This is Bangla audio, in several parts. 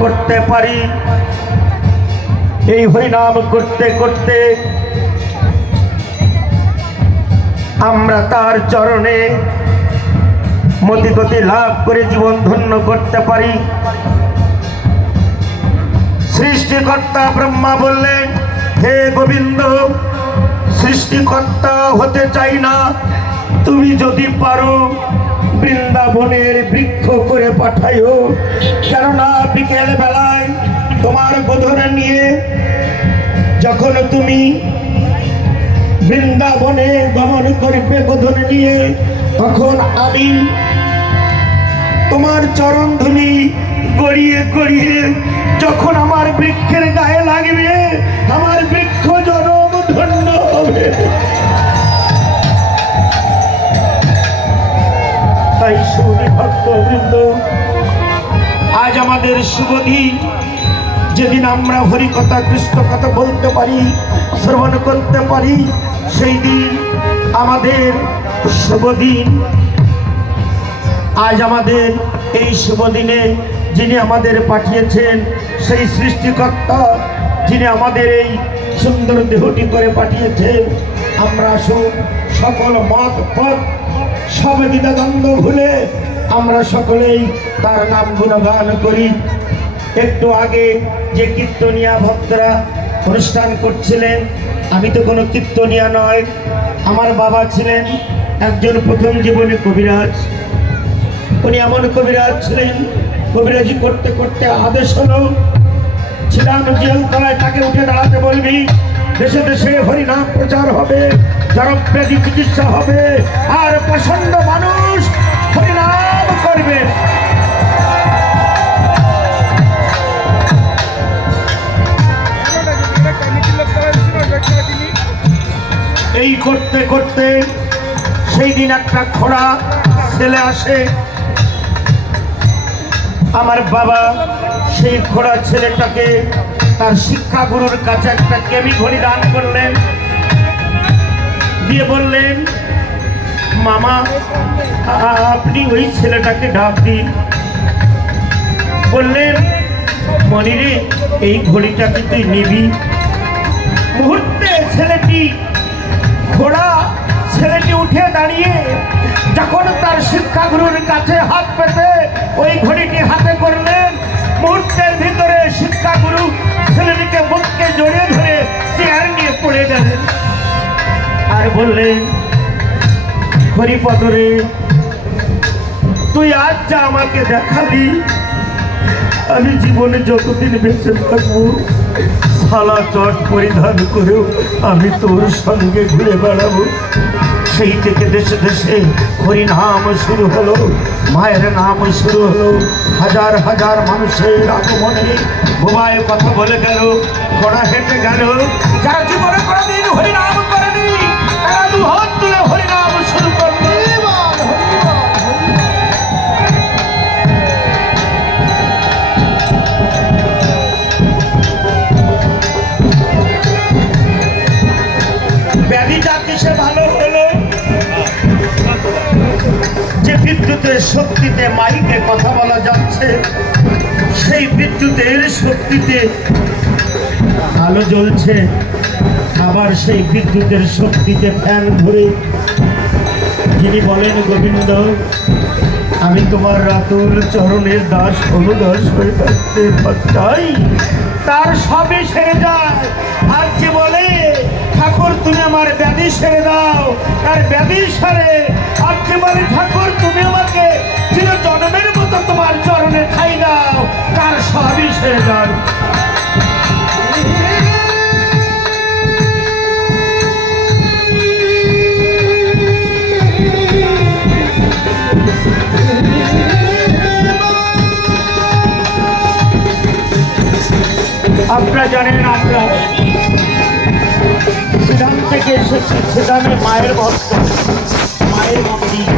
করতে পারি। এই হরিনাম করতে করতে আমরা তার চরণে মতিগতি লাভ করে জীবন ধন্য করতে পারি। সৃষ্টিকর্তা ব্রহ্মা বললেন, হে গোবিন্দ, সৃষ্টিকর্তা হতে চাই না। তুমি যদি পারো বৃন্দাবনের বৃক্ষ করে পাঠাইও। কেননা বিকেল বেলায় তোমার বোধনে নিয়ে যখন তুমি বৃন্দাবনে গমন করবে বোধনে নিয়ে, তখন আমি তোমার চরণ ধুলি গড়িয়ে গড়িয়ে যখন আমার বৃক্ষের গায়ে লাগবে, আমার বৃক্ষ জনম ভক্তবৃন্দ আজ আমাদের শুভ দিন যেদিন আমরা হরি কথা কৃষ্ণ কথা বলতে পারি, শ্রবণ করতে পারি, সেই দিন আমাদের শুভ দিন আজ আমাদের এই শুভ দিনে যিনি আমাদের পাঠিয়েছেন, সেই সৃষ্টিকর্তা যিনি আমাদের এই সুন্দর দেহটি করে পাঠিয়েছেন, আমরা আসুন সকল মত পথ সব দ্বিধাদ্বন্দ্ব ভুলে আমরা সকলেই তার নাম গুণগান করি। একটু আগে যে কীর্তনিয়া ভক্তরা অনুষ্ঠান করছিলেন, আমি তো কোনো কীর্তনিয়া নয়, আমার বাবা ছিলেন একজন প্রথম জীবনে কবিরাজ। উনি এমন কবিরাজ ছিলেন, কবিরাজি করতে করতে আদেশ হলো, ছিলাম জেলতলায় তাকে উঠে দাঁড়াতে বলবি, দেশে দেশে হরিনাম প্রচার হবে জনব্যাধি চিকিৎসা হবে, আর প্রচণ্ড মানুষ করতে করতে সেই দিন একটা খোড়া ছেলে আসে। আমার বাবা সেই খোড়া ছেলেটাকে তার শিক্ষাগুরুর কাছে একটা কেমি ঘড়ি দান করলেন। দিয়ে বললেন, মামা, আপনি ওই ছেলেটাকে ডাক দিন। বললেন, মনিরে, এই ঘড়িটাকে তুই নিবি। মুহূর্তে ছেলেটি ঘোড়া ছেলেটি উঠে দাঁড়িয়ে যখন তার শিক্ষাগুরুর কাছে হাত পেতে ওই ঘড়িটি হাতে করলেন, মুহূর্তের ভিতরে শিক্ষাগুরু ছেলেটিকে মুখকে জড়িয়ে ধরে চেয়ার নিয়ে পড়ে গেলেন। আর বললেন, হরিপদরে, তুই আজ যা আমাকে দেখাবি, আমি জীবনে যতদিন বেঁচে থাকব সালা চট পরিধান করেও আমি তোর সঙ্গে ঘুরে বেড়াবো। সেই থেকে দেশে দেশে হরিনাম শুরু হলো, মায়ের নাম শুরু হলো। হাজার হাজার মানুষের আগমনে বোমায় কথা বলে গেল, কড়া হেঁটে গেল। যারা জীবনে যাচ্ছে সেই বিদ্যুতের শক্তিতে আলো জ্বলছে। আবার সেই বিদ্যুতের শক্তিতে ফ্যান ধরে যিনি বলেন, গোবিন্দ, আমি তোমার রাতুল চরণের দাস, অনুদাস হয়ে থাকতে চাই তার সবই সেরে যায়। আর যে বলে, ঠাকুর, তুমি আমার ব্যাধি সেরে দাও। তার ব্যাধি সেরে, আর যে বলে, ঠাকুর আপনারা জানেন আমরা সেখান থেকে এসেছি সেখানে মায়ের ভক্ত মায়ের মন্দির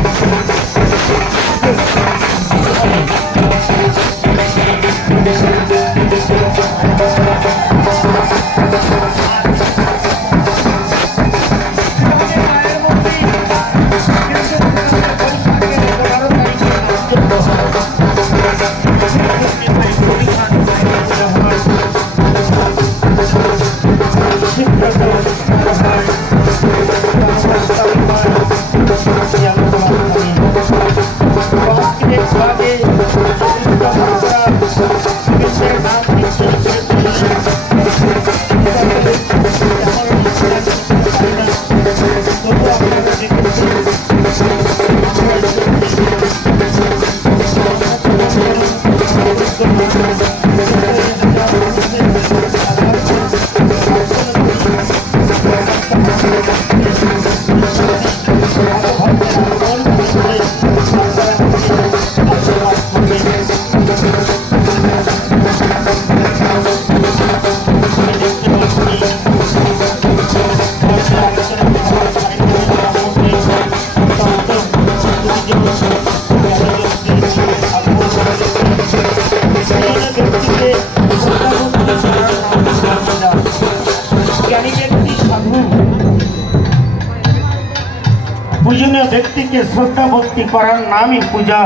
পূজনীয় শ্রদ্ধা ভক্তি করার নামই পূজা।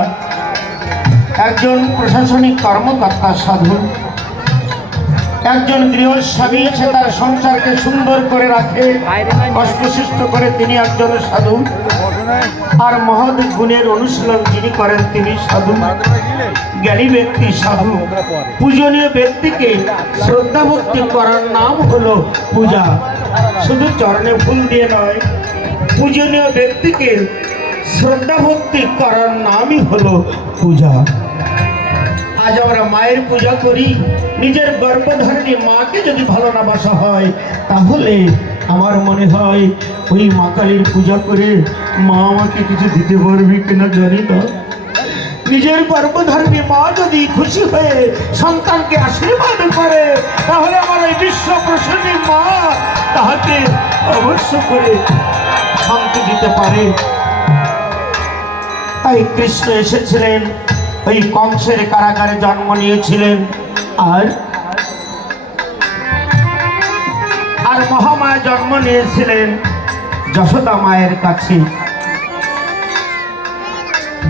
একজন প্রশাসনিক কর্মকর্তা সাধু। একজন গৃহস্বামী, সে তার সংসারকে সুন্দর করে রাখে অস্পশিষ্ট করে তিনি একজন সাধু। আর মহৎ গুণের অনুশীলন যিনি করেন, তিনি সাধু। জ্ঞানী ব্যক্তি সাধু। পূজনীয় ব্যক্তিকে শ্রদ্ধা ভক্তি করার নাম হলো পূজা। শুধু চরণে ফুল দিয়ে নয়, পূজনীয় ব্যক্তিকে শ্রদ্ধা ভক্তি করার নামই হলো পূজা। আজ আমরা মায়ের পূজা করি, নিজের গর্ভধারিণী মাকে যদি ভালো না বাসা হয়, তাহলে আমার মনে হয় ওই মা কালীর পূজা করে মা আমাকে কিছু দিতে পারবে কিনা জানি না। নিজের গর্ভধারিণী মা যদি খুশি হয়ে সন্তানকে আশীর্বাদ করে, তাহলে আমার ওই বিশ্ব প্রসন্নী মা তাহাকে অবশ্য করে শান্তি দিতে পারে। তাই কৃষ্ণ এসেছিলেন, ওই কংসের কারাগারে জন্ম নিয়েছিলেন। আর আর মহামায়া জন্ম নিয়েছিলেন যশোদা মায়ের কাছে।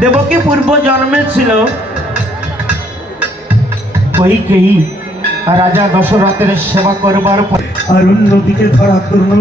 দেবকী পূর্ব জন্মে ছিল কইকেই রাজা দশরথের সেবা করবার পর আর অন্যদিকে ধরা তরুণ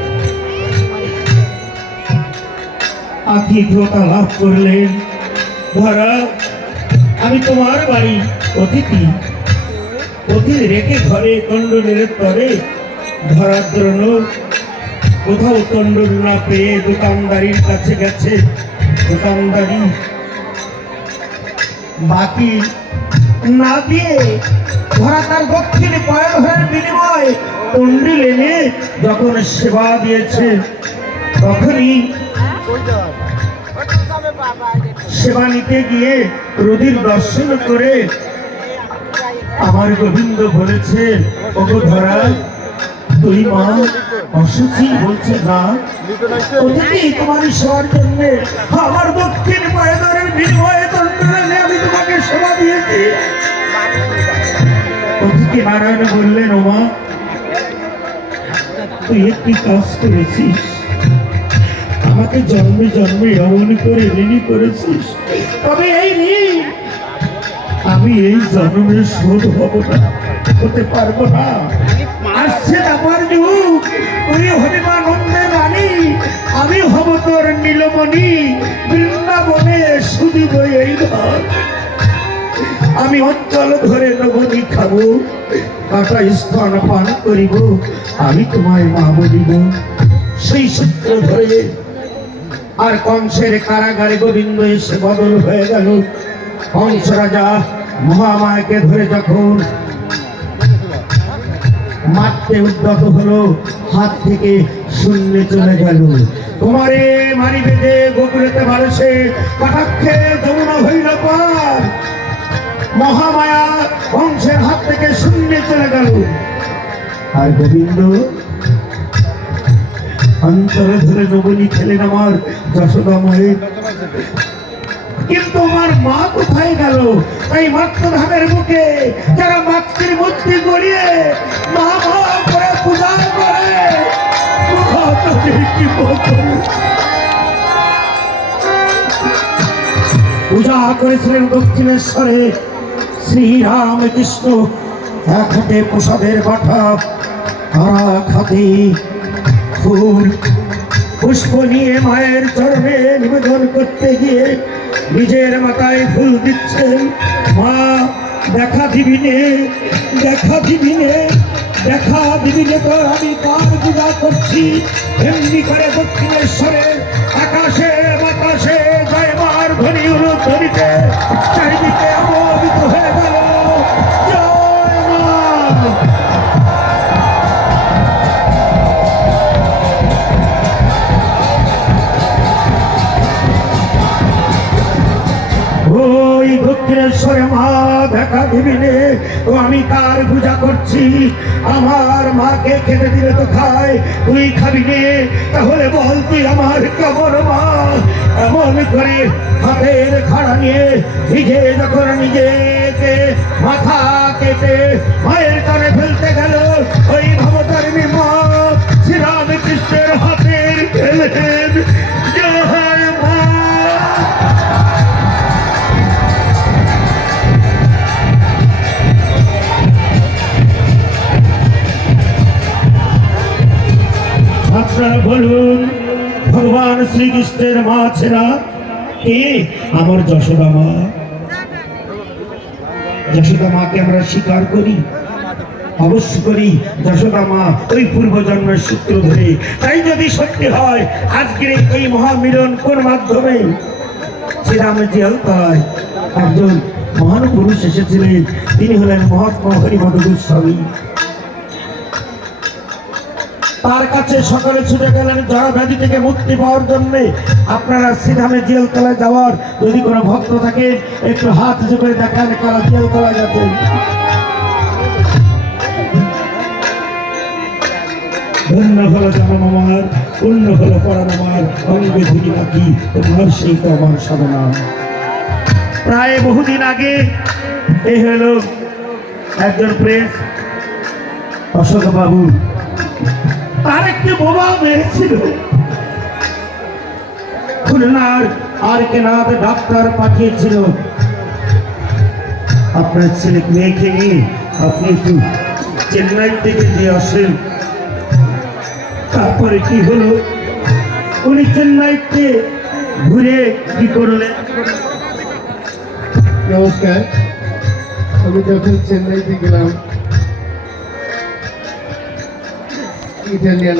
আতিথ্যতা লাভ করলেন। ধরা আমি তোমার বাড়ি অতিথি। অতি রেখে ঘরে তণ্ডলের তরে ধরার জন্য কোথাও তণ্ডল না পেয়ে দোকানদারির কাছে গেছে। দোকানদারি বাকি না দিয়ে ধরা তার দক্ষিণ পায়ের হয়ে বিনিময় তন্ডিল এনে যখন সেবা দিয়েছে, তখনই সেবা গিয়ে রোদির দর্শন করে আমার গোবিন্দ বলেছে, ওগো ধরা তুই মা অসুচি বলছে না। অতিথি তোমার সেবার জন্য আমার দক্ষিণ পায়দারের বিনিময়ে তন্ত্রে আমি তোমাকে সেবা দিয়েছি। অতিথি নারায়ণ বললেন, ওমা, তুই একটি কাজ করেছিস। আমাকে জন্মে জন্মে এমন করে ঋণী করেছিস। তবে এই ঋণ আমি এই জন্মে শোধ হব না, হতে পারব না। আসছে আমার যুগ। ওই হরিমানন্দের রানী, আমি হব তোর নীলমণি। বৃন্দাবনে সুদিব এই ঘর আমি অঞ্চল ধরে নবনী খাব, কাটা স্তন পান করিব, আমি তোমায় মা বলিব। সেই সূত্র ধরে আর কংসের কারাগারে গোবিন্দ এসে বদল হয়ে গেল। কংস রাজা মহামায়াকে ধরে যখন মারতে উদ্যত হলো, হাত থেকে শূন্য চলে গেল। তোমারে মারি বেঁধে গোকুলেতে মানুষে কটাক্ষে যমুনা হইল পার। মহামায়া কংসের হাত থেকে শূন্য চলে গেল। আর গোবিন্দ অন্তরে ধরে নবনী খেলেন আমার যশোদা মায়ের। কিন্তু আমার মা কোথায় গেল? এই মাতৃধামের মুখে যারা মাতৃর মূর্তি গড়িয়ে মা মা করে পূজা করে? পূজা করেছিলেন দক্ষিণেশ্বরে শ্রীরামকৃষ্ণ। এক হাতে প্রসাদের বাটা, আর হাতে ফুল পুষ্প নিয়ে মায়ের চরণে নিবেদন করতে গিয়ে নিজের মাথায় ফুল দিচ্ছেন। মা, দেখা দিবি নে দেখা দিবি নে দেখা দিবি নে তো আমি কার পূজা করছি। এমনি করে দক্ষিণেশ্বরের আকাশে নে ও আমি কার পূজা করছি। আমার মাকে খেতে দিলে তো খায়, তুই খাবি নে। তাহলে বল তুই আমার কেমন মা? এমন করে হাতের খাড়া নিয়ে নিজে যখন নিজেকে মাথা কেটে মায়ের কানে ফেলতে গেল, ওই ভবতারিণী মা শ্রীরামকৃষ্ণের হাতের খেলেন। শ্রীকৃষ্ণের মা ছেড়া। কে? আমার যশোদা মা। যশোদা মাকে আমরা স্বীকার করি। অবশ্য করি, যশোদা মা ওই পূর্বজন্মের সূত্র ধরে। তাই যদি সত্যি হয়, আজকের এই মহামিলন কোন মাধ্যমে? শ্রীরামের জেলতলায় একজন মহান পুরুষ এসেছিলেন। তিনি হলেন মহাত্মা হরিমদ গোস্বামী। তার কাছে সকালে ছুটে গেলেন জড়া ব্যাধি থেকে মুক্তি পাওয়ার জন্য। আপনারা শ্রীধামে জেলতলায় যাওয়ার যদি কোনো ভক্ত থাকে, একটু হাত উঁচু করে দেখান কারা জেলতলায় নাকি তোমার সেই প্রায় বহুদিন আগে এই হলো একজন প্রেস অশোক আর একটি বোমা মেরেছিল। খুলনার আর কেনাথ ডাক্তার পাঠিয়েছিল। আপনার ছেলে মেয়েকে নিয়ে আপনি একটু চেন্নাই থেকে যে আসেন, তারপরে কি হলো? উনি চেন্নাইতে ঘুরে কি করলেন? নমস্কার। আমি যখন চেন্নাইতে গেলাম 一天天